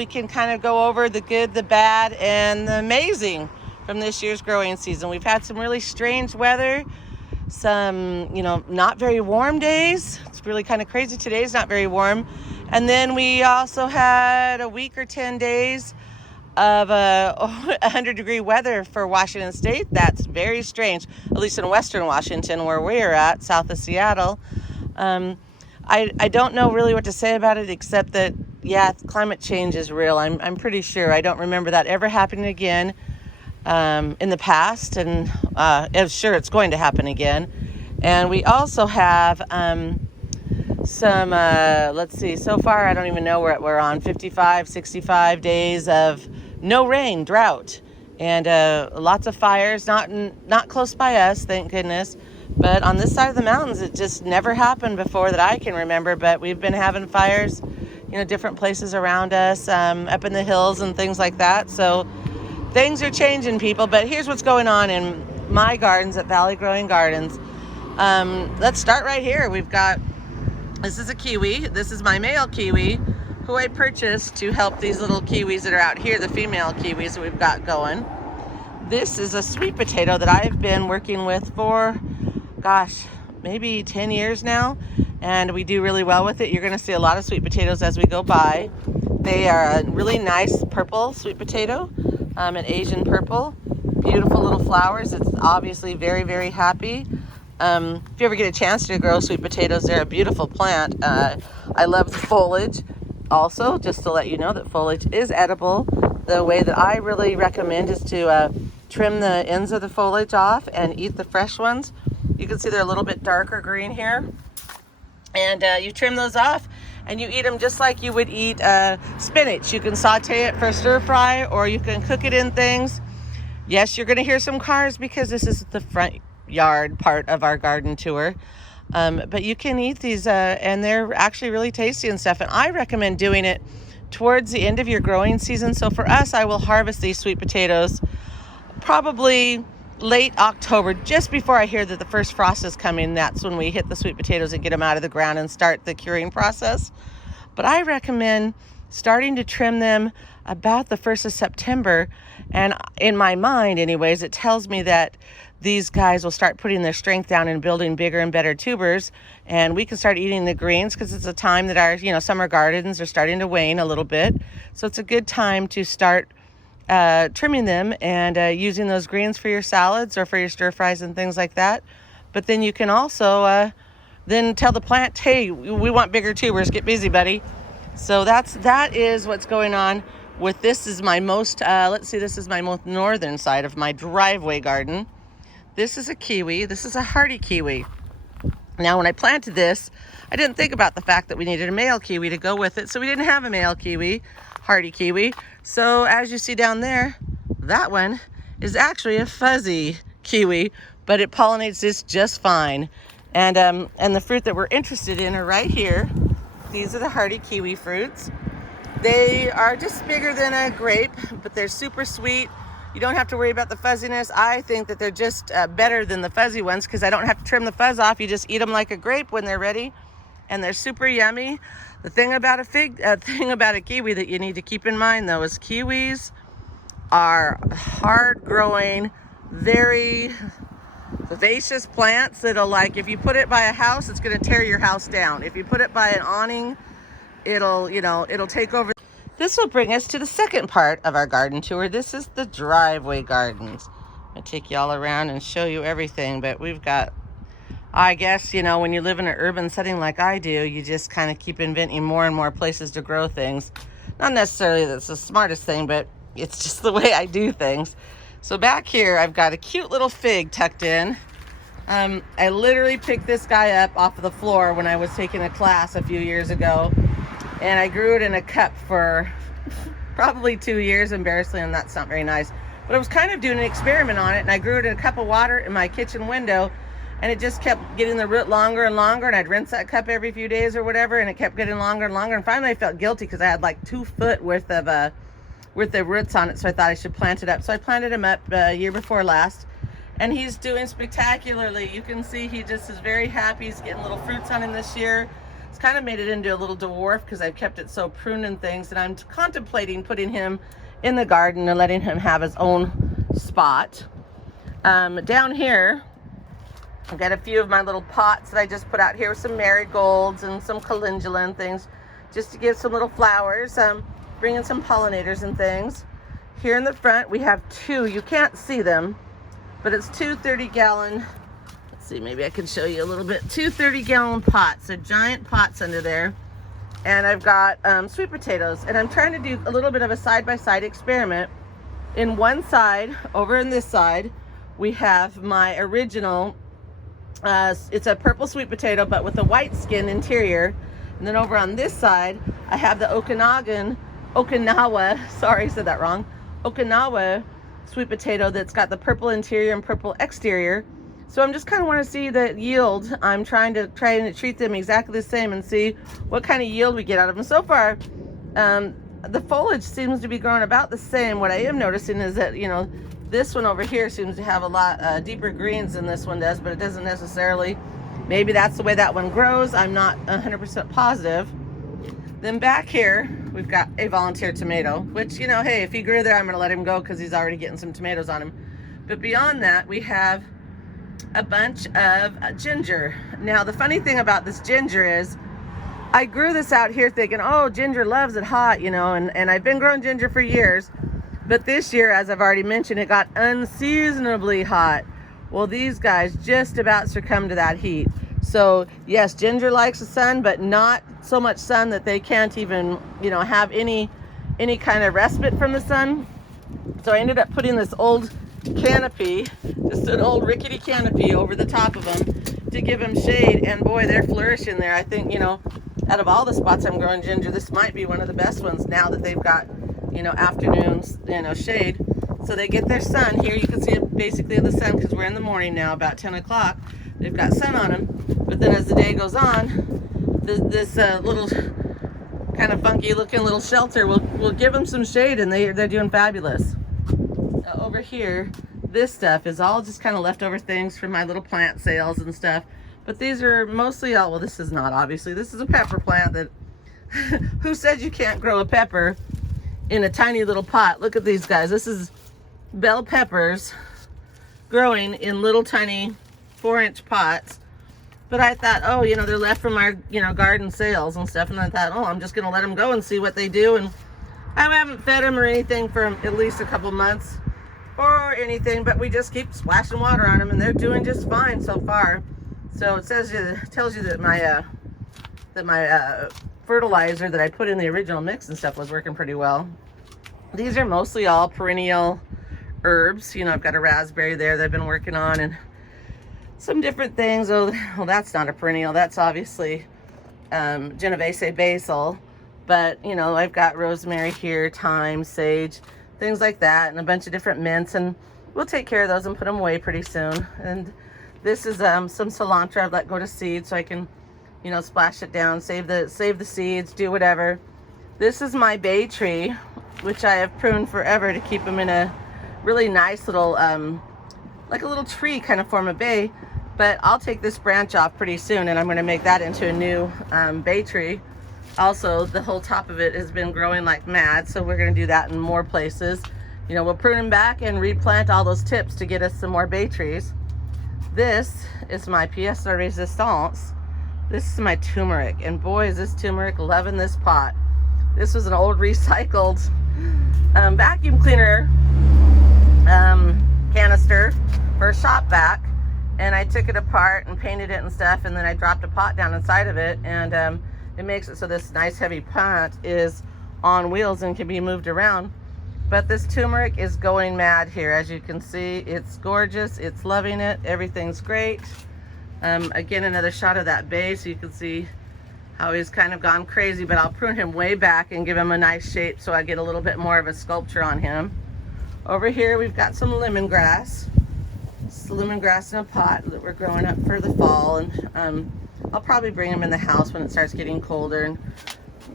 we can kind of go over the good, the bad, and the amazing from this year's growing season. We've had some really strange weather, some, not very warm days. It's really kind of crazy. Today's not very warm. And then we also had a week or 10 days of 100-degree weather for Washington State. That's very strange, at least in Western Washington, where we're at, south of Seattle. I don't know really what to say about it, except that, climate change is real. I'm pretty sure. I don't remember that ever happening again in the past, and I'm sure it's going to happen again. And we also have some, let's see, so far I don't even know where we're on, 55, 65 days of no rain, drought, and lots of fires, not close by us, thank goodness, but on this side of the mountains it just never happened before that I can remember. But we've been having fires, different places around us, up in the hills and things like that. So things are changing, people. But here's what's going on in my gardens at Valley Growing Gardens. Let's start right here. This is a kiwi. This is my male kiwi, who I purchased to help these little kiwis that are out here, the female kiwis that we've got going. This is a sweet potato that I've been working with for, maybe 10 years now, and we do really well with it. You're going to see a lot of sweet potatoes as we go by. They are a really nice purple sweet potato, an Asian purple. Beautiful little flowers. It's obviously very, very happy. If you ever get a chance to grow sweet potatoes, they're a beautiful plant. I love the foliage. Also, just to let you know that foliage is edible. The way that I really recommend is to trim the ends of the foliage off and eat the fresh ones. You can see they're a little bit darker green here. And you trim those off and you eat them just like you would eat spinach. You can saute it for a stir fry, or you can cook it in things. Yes, you're going to hear some cars because this is the front yard part of our garden tour. But you can eat these and they're actually really tasty and stuff. And I recommend doing it towards the end of your growing season. So for us, I will harvest these sweet potatoes probably late October, just before I hear that the first frost is coming. That's when we hit the sweet potatoes and get them out of the ground and start the curing process. But I recommend starting to trim them about the 1st of September. And in my mind, anyways, it tells me that these guys will start putting their strength down and building bigger and better tubers, and we can start eating the greens, because it's a time that our summer gardens are starting to wane a little bit. So it's a good time to start trimming them and using those greens for your salads or for your stir fries and things like that. But then you can also then tell the plant, hey, we want bigger tubers, get busy, buddy. So that is what's going on with this. Is my most this is my most northern side of my driveway garden. This is a kiwi. This is a hardy kiwi. Now, when I planted this, I didn't think about the fact that we needed a male kiwi to go with it. So we didn't have a male kiwi, hardy kiwi. So as you see down there, that one is actually a fuzzy kiwi, but it pollinates this just fine. And the fruit that we're interested in are right here. These are the hardy kiwi fruits. They are just bigger than a grape, but they're super sweet. You don't have to worry about the fuzziness. I think that they're just better than the fuzzy ones, because I don't have to trim the fuzz off. You just eat them like a grape when they're ready, and they're super yummy. The thing about a kiwi that you need to keep in mind, though, is kiwis are hard-growing, very vivacious plants that'll, like, if you put it by a house, it's going to tear your house down. If you put it by an awning, it'll take over. This will bring us to the second part of our garden tour. This is the driveway gardens. I'll take you all around and show you everything, but we've got, I guess, when you live in an urban setting like I do, you just kind of keep inventing more and more places to grow things. Not necessarily that's the smartest thing, but it's just the way I do things. So back here, I've got a cute little fig tucked in. I literally picked this guy up off of the floor when I was taking a class a few years ago. And I grew it in a cup for probably 2 years, embarrassingly, and that's not very nice. But I was kind of doing an experiment on it, and I grew it in a cup of water in my kitchen window, and it just kept getting the root longer and longer, and I'd rinse that cup every few days or whatever, and it kept getting longer and longer. And finally I felt guilty because I had like 2 foot worth of with the roots on it, so I thought I should plant it up. So I planted him up year before last, and he's doing spectacularly. You can see he just is very happy. He's getting little fruits on him this year. He's kind of made it into a little dwarf because I've kept it so pruned and things, and I'm contemplating putting him in the garden and letting him have his own spot. Down here, I've got a few of my little pots that I just put out here with some marigolds and some calendula and things, just to give some little flowers, bringing some pollinators and things. Here in the front, we have two, you can't see them, but it's two 30-gallon, let's see, maybe I can show you a little bit, two 30-gallon pots, so giant pots under there. And I've got sweet potatoes, and I'm trying to do a little bit of a side-by-side experiment. In one side, over in this side, we have my original, it's a purple sweet potato, but with a white skin interior. And then over on this side, I have the Okinawa, sorry, I said that wrong, Okinawa sweet potato that's got the purple interior and purple exterior. So I'm just kind of want to see the yield. I'm trying to treat them exactly the same and see what kind of yield we get out of them. So far, the foliage seems to be growing about the same. What I am noticing is that, you know, this one over here seems to have a lot deeper greens than this one does, but it doesn't necessarily. Maybe that's the way that one grows. I'm not 100% positive. Then back here, we've got a volunteer tomato, which, you know, hey, if he grew there, I'm going to let him go because he's already getting some tomatoes on him. But beyond that, we have a bunch of ginger. Now, the funny thing about this ginger is I grew this out here thinking, oh, ginger loves it hot, you know, and I've been growing ginger for years. But this year, as I've already mentioned, it got unseasonably hot. Well, these guys just about succumbed to that heat. So yes, ginger likes the sun, but not so much sun that they can't even, you know, have any kind of respite from the sun. So I ended up putting this old canopy, just an old rickety canopy over the top of them to give them shade. And boy, they're flourishing there. I think, you know, out of all the spots I'm growing ginger, this might be one of the best ones now that they've got, you know, afternoons, you know, shade. So they get their sun. Here you can see it basically in the sun because we're in the morning now, about 10 o'clock. They've got sun on them. But then as the day goes on, this little kind of funky looking little shelter will give them some shade, and they're doing fabulous. Over here, this stuff is all just kind of leftover things from my little plant sales and stuff. But these are mostly all, well, this is not, obviously. This is a pepper plant that, who said you can't grow a pepper in a tiny little pot? Look at these guys. This is bell peppers growing in little tiny 4-inch pots. But I thought, oh, you know, they're left from our, you know, garden sales and stuff. And I thought, oh, I'm just going to let them go and see what they do. And I haven't fed them or anything for at least a couple months or anything, but we just keep splashing water on them, and they're doing just fine so far. So it tells you that my fertilizer that I put in the original mix and stuff was working pretty well. These are mostly all perennial herbs. You know, I've got a raspberry there that I've been working on, and some different things. Oh, well, that's not a perennial. That's obviously Genovese basil. But, you know, I've got rosemary here, thyme, sage, things like that, and a bunch of different mints. And we'll take care of those and put them away pretty soon. And this is some cilantro I've let go to seed so I can, you know, splash it down, save the seeds, do whatever. This is my bay tree, which I have pruned forever to keep them in a really nice little, like a little tree kind of form of bay. But I'll take this branch off pretty soon, and I'm going to make that into a new bay tree. Also, the whole top of it has been growing like mad, so we're going to do that in more places. You know, we'll prune them back and replant all those tips to get us some more bay trees. This is my pièce de résistance. This is my turmeric, and boy, is this turmeric loving this pot. This was an old recycled vacuum cleaner canister for a shop vac, and I took it apart and painted it and stuff, and then I dropped a pot down inside of it, and it makes it so this nice heavy pot is on wheels and can be moved around. But this turmeric is going mad here. As you can see, it's gorgeous. It's loving it. Everything's great. Again, another shot of that bay so you can see how he's kind of gone crazy, but I'll prune him way back and give him a nice shape so I get a little bit more of a sculpture on him. Over here, we've got some lemongrass. It's lemongrass in a pot that we're growing up for the fall, and I'll probably bring them in the house when it starts getting colder. And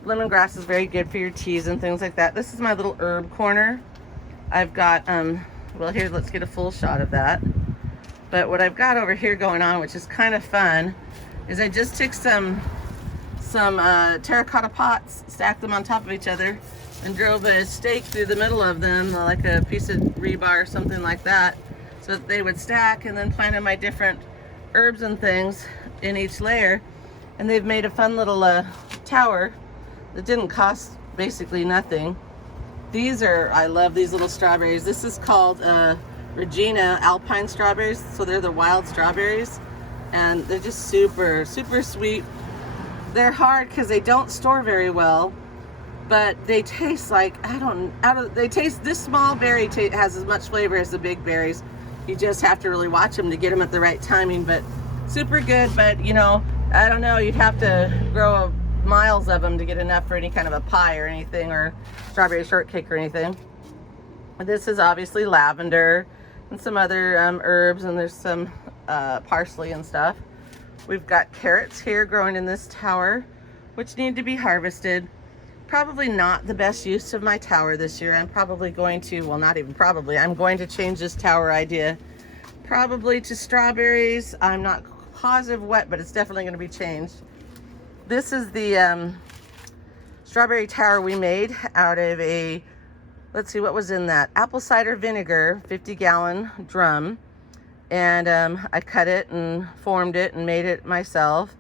lemongrass is very good for your teas and things like that. This is my little herb corner. I've got, well, here, let's get a full shot of that. But what I've got over here going on, which is kind of fun, is I just took some some terracotta pots, stacked them on top of each other, and drove a stake through the middle of them, like a piece of rebar or something like that, so that they would stack, and then planted my different herbs and things in each layer. And they've made a fun little tower that didn't cost basically nothing. These are, I love these little strawberries. This is called Regina Alpine strawberries, so they're the wild strawberries, and they're just super, super sweet. They're hard because they don't store very well, but they taste like, they taste, this small berry has as much flavor as the big berries. You just have to really watch them to get them at the right timing, but super good. But you know, I don't know, you'd have to grow miles of them to get enough for any kind of a pie or anything, or strawberry shortcake or anything. This is obviously lavender and some other herbs, and there's some parsley and stuff. We've got carrots here growing in this tower, which need to be harvested. Probably not the best use of my tower this year. I'm probably going to, well, not even probably, I'm going to change this tower idea probably to strawberries. I'm not positive what, but it's definitely going to be changed. This is the strawberry tower we made out of a, let's see, what was in that? Apple cider vinegar, 50-gallon drum. And I cut it and formed it and made it myself.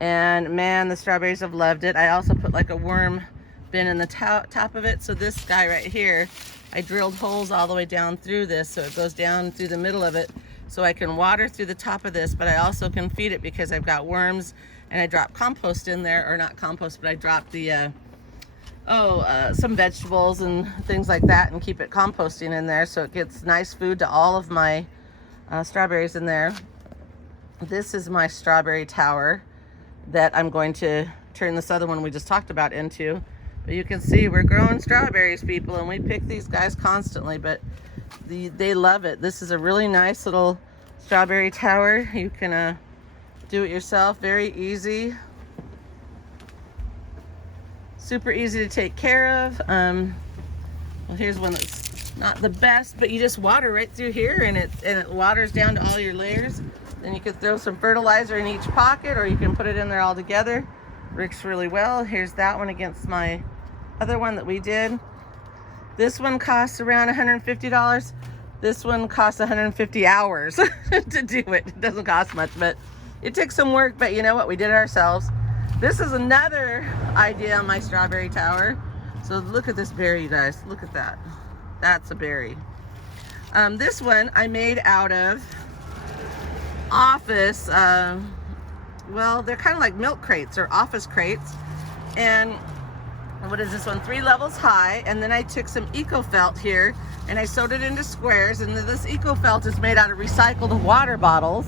And man, the strawberries have loved it. I also put like a worm bin in the top of it. So this guy right here, I drilled holes all the way down through this, so it goes down through the middle of it, so I can water through the top of this, but I also can feed it because I've got worms, and I drop compost in there, or not compost, but I drop the some vegetables and things like that, and keep it composting in there, so it gets nice food to all of my strawberries in there. This is my strawberry tower that I'm going to turn this other one we just talked about into. But you can see we're growing strawberries, people, and we pick these guys constantly, but they love it. This is a really nice little strawberry tower. You can do it yourself, very easy. Super easy to take care of. Well, here's one that's not the best, but you just water right through here, and it waters down to all your layers. Then you can throw some fertilizer in each pocket, or you can put it in there all together. Works really well. Here's that one against my other one that we did. This one costs around $150. This one costs 150 hours to do it. It doesn't cost much, but it took some work, but you know what? We did it ourselves. This is another idea on my strawberry tower. So look at this berry, you guys. Look at that. That's a berry. This one I made out of office, well, they're kind of like milk crates or office crates. And what is this one? 3 levels high. And then I took some eco felt here and I sewed it into squares. And this eco felt is made out of recycled water bottles,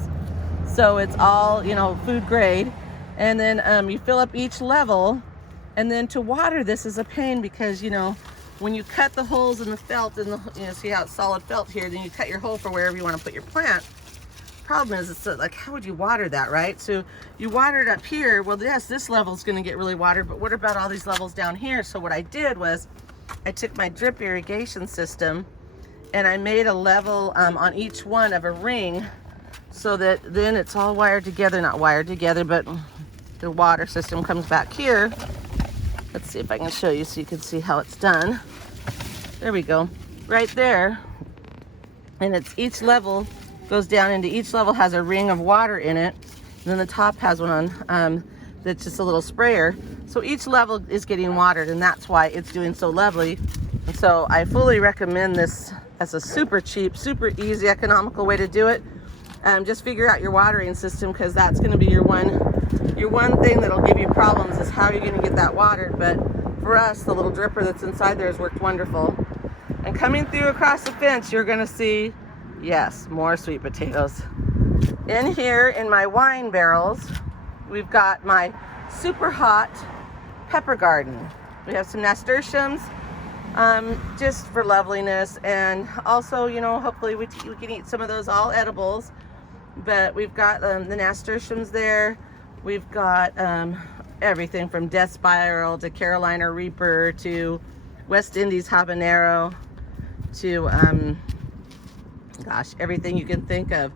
so it's all, you know, food grade. And then you fill up each level, and then to water this is a pain because, you know, when you cut the holes in the felt, and you know, see how it's solid felt here, then you cut your hole for wherever you want to put your plant. Problem is, it's like, how would you water that, right? So you water it up here. Well, yes, this level is going to get really watered, but what about all these levels down here? So what I did was I took my drip irrigation system and I made a level on each one of a ring, so that then it's all wired together, not wired together, but the water system comes back here. Let's see if I can show you so you can see how it's done. There we go, right there. And it's each level goes down into, each level has a ring of water in it. And then the top has one on that's just a little sprayer. So each level is getting watered, and that's why it's doing so lovely. And so I fully recommend this as a super cheap, super easy, economical way to do it. Just figure out your watering system, because that's going to be your one thing that'll give you problems, is how you're going to get that watered. But for us, the little dripper that's inside there has worked wonderful. And coming through across the fence, you're going to see, yes, more sweet potatoes. In here, in my wine barrels, we've got my super hot pepper garden. We have some nasturtiums, just for loveliness, and also, you know, hopefully we can eat some of those, all edibles. But we've got the nasturtiums there. We've got everything from Death Spiral to Carolina Reaper to West Indies Habanero to gosh, everything you can think of.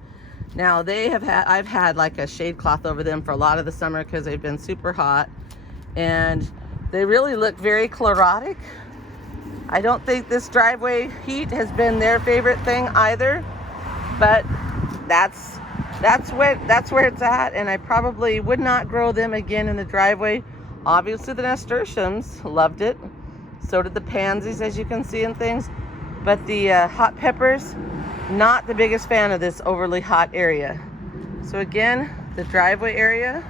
Now I've had like a shade cloth over them for a lot of the summer because they've been super hot, and they really look very chlorotic. I don't think this driveway heat has been their favorite thing either, but that's where it's at, and I probably would not grow them again in the driveway. Obviously the nasturtiums loved it, so did the pansies, as you can see, and things, but the hot peppers, not the biggest fan of this overly hot area. So again, the driveway area,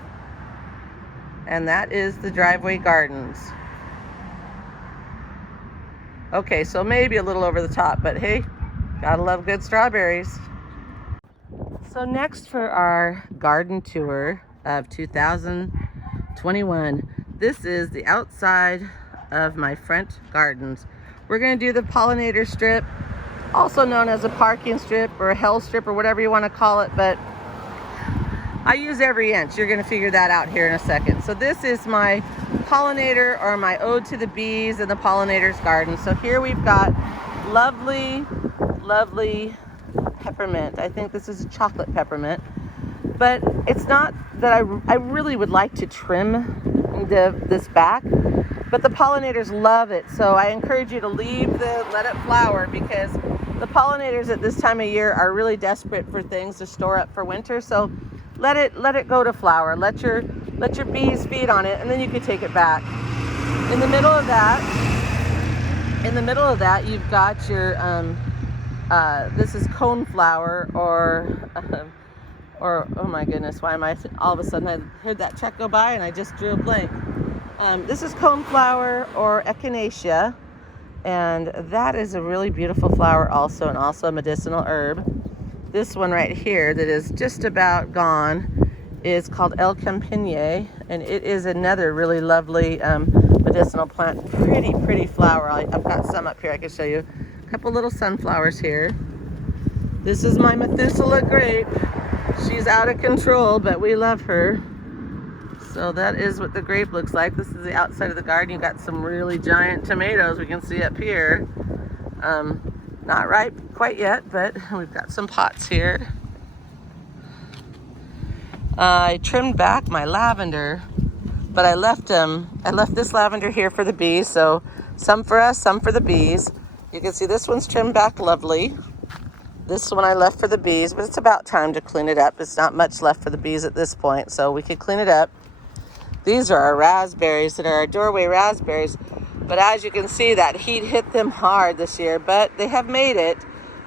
and that is the driveway gardens. Okay, so maybe a little over the top, but hey, gotta love good strawberries. So next for our garden tour of 2021, this is the outside of my front gardens. We're gonna do the pollinator strip, also known as a parking strip or a hell strip or whatever you wanna call it, but I use every inch. You're gonna figure that out here in a second. So this is my pollinator, or my ode to the bees and the pollinators garden. So here we've got lovely, lovely peppermint. I think this is a chocolate peppermint, but it's not that I really would like to trim this back, but the pollinators love it. So I encourage you to let it flower, because the pollinators at this time of year are really desperate for things to store up for winter. So let it go to flower. Let your bees feed on it, and then you can take it back. In the middle of that, you've got your this is coneflower, or oh my goodness, why am I all of a sudden I heard that truck go by and I just drew a blank. This is coneflower or echinacea, and that is a really beautiful flower also, and also a medicinal herb. This one right here that is just about gone is called El Campiña, and it is another really lovely medicinal plant. Pretty flower. I've got some up here I can show you. A couple little sunflowers here. This is my Methuselah grape. She's out of control, but we love her. So that is what the grape looks like. This is the outside of the garden. You've got some really giant tomatoes we can see up here. Not ripe quite yet, but we've got some pots here. I trimmed back my lavender, but I left this lavender here for the bees. So some for us, some for the bees. You can see this one's trimmed back lovely. This one I left for the bees, but it's about time to clean it up. It's not much left for the bees at this point, so we could clean it up. These are our raspberries that are our doorway raspberries. But as you can see, that heat hit them hard this year, but they have made it.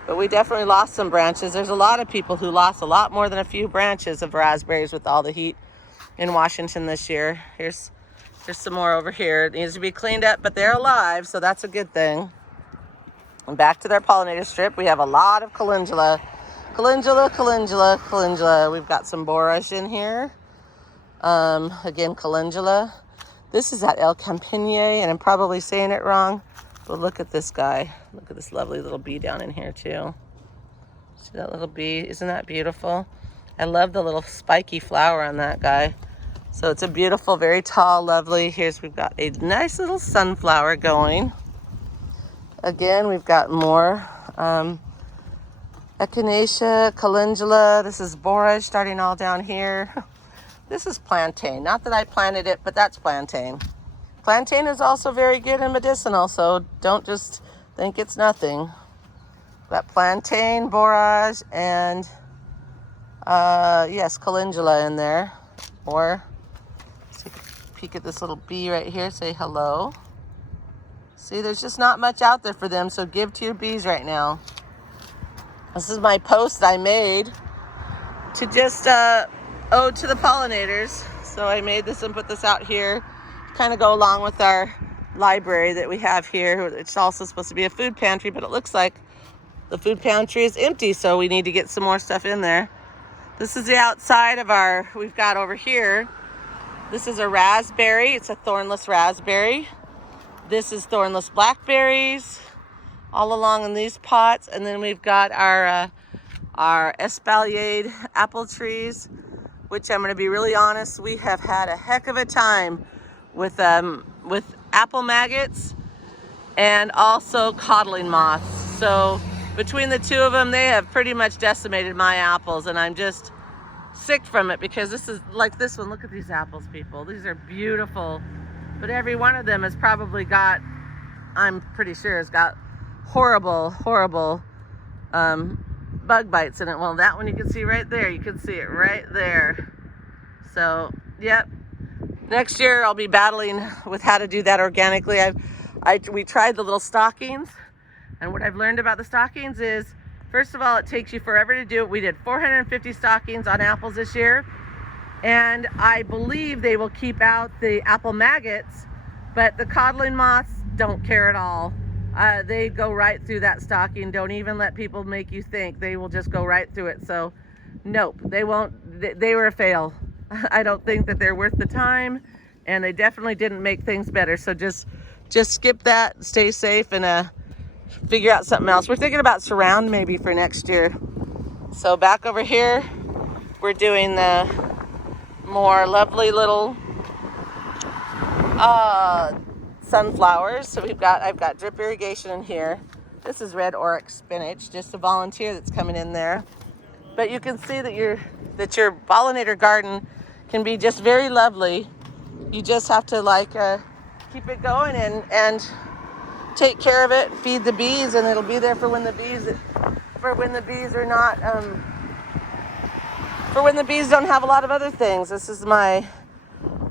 But we definitely lost some branches. There's a lot of people who lost a lot more than a few branches of raspberries with all the heat in Washington this year. Here's some more over here. It needs to be cleaned up, but they're alive, so that's a good thing. And back to their pollinator strip, we have a lot of calendula. Calendula. We've got some borage in here. Again, calendula. This is at El Campiña, and I'm probably saying it wrong, but look at this guy. Look at this lovely little bee down in here too. See that little bee? Isn't that beautiful? I love the little spiky flower on that guy. So it's a beautiful, very tall, lovely. We've got a nice little sunflower going. Again, we've got more echinacea, calendula. This is borage starting all down here. This is plantain. Not that I planted it, but that's plantain. Plantain is also very good and medicinal, so don't just think it's nothing. Got plantain, borage, and yes, calendula in there. Or take a peek at this little bee right here. Say hello. See, there's just not much out there for them, so give to your bees right now. This is my post I made to just ode to the pollinators. So I made this and put this out here to kind of go along with our library that we have here. It's also supposed to be a food pantry, but it looks like the food pantry is empty, so we need to get some more stuff in there. This is the outside of we've got over here. This is a raspberry. It's a thornless raspberry. This is thornless blackberries all along in these pots. And then we've got our espaliered apple trees, which I'm going to be really honest, we have had a heck of a time with apple maggots and also codling moths. So between the two of them, they have pretty much decimated my apples, and I'm just sick from it, because this is like this one. Look at these apples, people. These are beautiful, but every one of them has probably got, I'm pretty sure, has got horrible, horrible bug bites in it. Well, that one you can see right there. You can see it right there. So, yep. Next year I'll be battling with how to do that organically. We tried the little stockings, and what I've learned about the stockings is, first of all, it takes you forever to do it. We did 450 stockings on apples this year, and I believe they will keep out the apple maggots, but the codling moths don't care at all. They go right through that stocking. Don't even let people make you think. They will just go right through it. So nope, they won't. They were a fail. I don't think that they're worth the time, and they definitely didn't make things better. So just skip that, stay safe, and figure out something else. We're thinking about surround maybe for next year. So back over here, we're doing the more lovely little sunflowers. So I've got drip irrigation in here. This is red oryx spinach, just a volunteer that's coming in there. But you can see that your pollinator garden can be just very lovely. You just have to keep it going and take care of it, feed the bees, and it'll be there for when the bees are not for when the bees don't have a lot of other things. This is my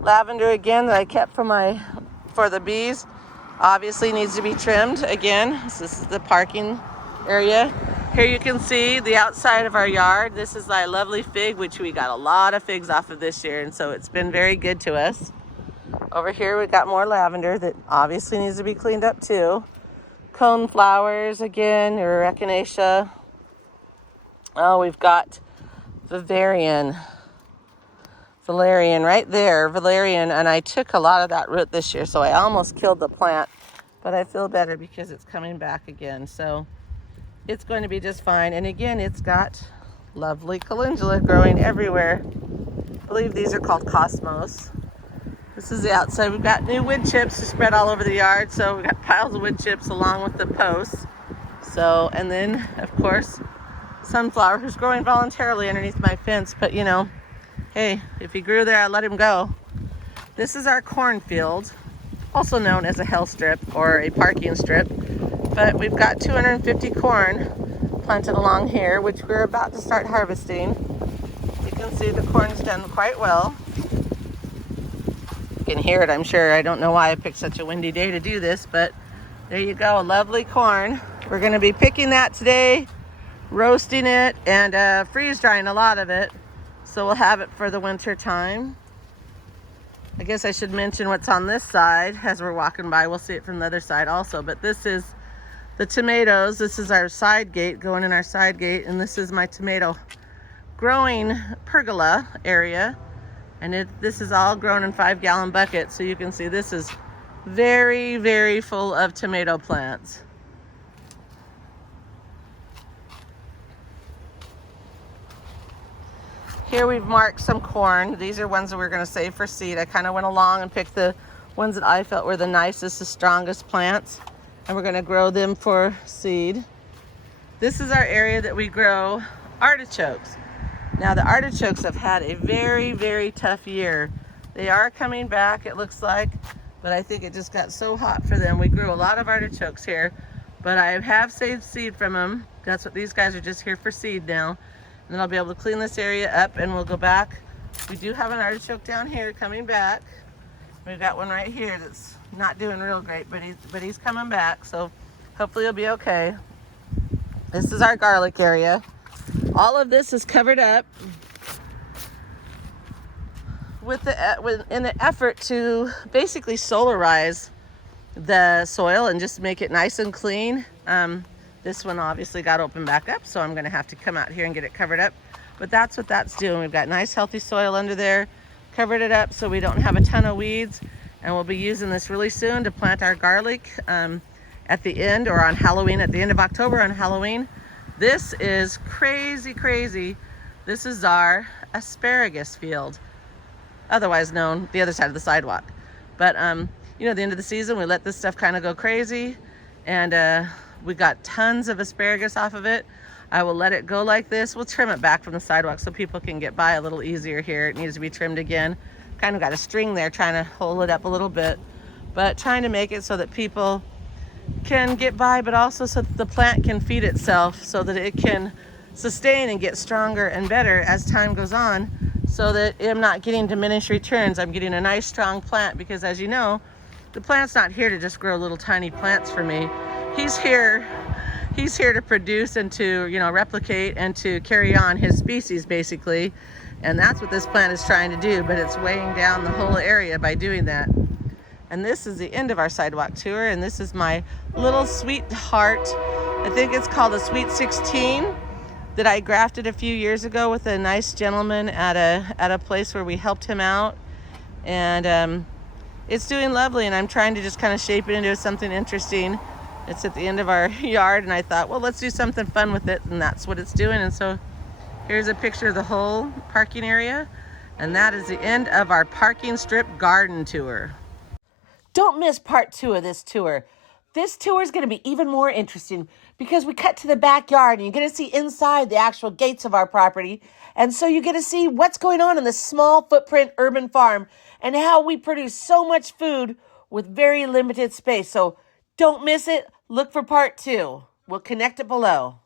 lavender again that I kept for the bees. Obviously needs to be trimmed again. This is the parking area. Here you can see the outside of our yard. This is my lovely fig, which we got a lot of figs off of this year, and so it's been very good to us. Over here we've got more lavender that obviously needs to be cleaned up too. Cone flowers again, or echinacea. Oh, we've got valerian right there, valerian, and I took a lot of that root this year, so I almost killed the plant, but I feel better because it's coming back again. So it's going to be just fine. And again, it's got lovely calendula growing everywhere. I believe these are called cosmos. This is the outside. We've got new wood chips to spread all over the yard, so we've got piles of wood chips along with the posts. So, and then of course sunflower, who's growing voluntarily underneath my fence, but you know, hey, if he grew there, I let him go. This is our cornfield, also known as a hell strip or a parking strip, but we've got 250 corn planted along here, which we're about to start harvesting. You can see the corn's done quite well. You can hear it, I'm sure. I don't know why I picked such a windy day to do this, but there you go, a lovely corn. We're going to be picking that today, roasting it, and freeze drying a lot of it, so we'll have it for the winter time. I guess I should mention what's on this side as we're walking by. We'll see it from the other side also, but this is the tomatoes. This is our side gate, going in our side gate, and this is my tomato growing pergola area, and this is all grown in 5-gallon buckets, so you can see this is very, very full of tomato plants. Here we've marked some corn. These are ones that we're going to save for seed. I kind of went along and picked the ones that I felt were the nicest, the strongest plants, and we're going to grow them for seed. This is our area that we grow artichokes. Now the artichokes have had a very, very tough year. They are coming back, it looks like, but I think it just got so hot for them. We grew a lot of artichokes here, but I have saved seed from them. That's what these guys are, just here for seed now. And then I'll be able to clean this area up and we'll go back. We do have an artichoke down here coming back. We've got one right here that's not doing real great, but he's coming back, so hopefully he'll be okay. This is our garlic area. All of this is covered up in the effort to basically solarize the soil and just make it nice and clean. This one obviously got opened back up, so I'm going to have to come out here and get it covered up. But that's what that's doing. We've got nice healthy soil under there, covered it up so we don't have a ton of weeds, and we'll be using this really soon to plant our garlic at the end, or on Halloween, at the end of October on Halloween. This is crazy, crazy. This is our asparagus field, otherwise known the other side of the sidewalk. But you know, at the end of the season, we let this stuff kind of go crazy, and we got tons of asparagus off of it. I will let it go like this. We'll trim it back from the sidewalk so people can get by a little easier here. It needs to be trimmed again. Kind of got a string there trying to hold it up a little bit. but trying to make it so that people can get by, but also so that the plant can feed itself, so that it can sustain and get stronger and better as time goes on, so that I'm not getting diminished returns. I'm getting a nice strong plant, because as you know, the plant's not here to just grow little tiny plants for me. He's here to produce and to, replicate and to carry on his species, basically. And that's what this plant is trying to do, but it's weighing down the whole area by doing that. And this is the end of our sidewalk tour, and this is my little sweetheart. I think it's called a Sweet 16, that I grafted a few years ago with a nice gentleman at a place where we helped him out. And it's doing lovely, and I'm trying to just kind of shape it into something interesting. It's at the end of our yard, and I thought, well, let's do something fun with it, and that's what it's doing. And so here's a picture of the whole parking area, and that is the end of our parking strip garden tour. Don't miss part 2 of this tour. This tour is going to be even more interesting because we cut to the backyard and you're going to see inside the actual gates of our property. And so you get to see what's going on in this small footprint urban farm and how we produce so much food with very limited space. So don't miss it. Look for part 2. We'll connect it below.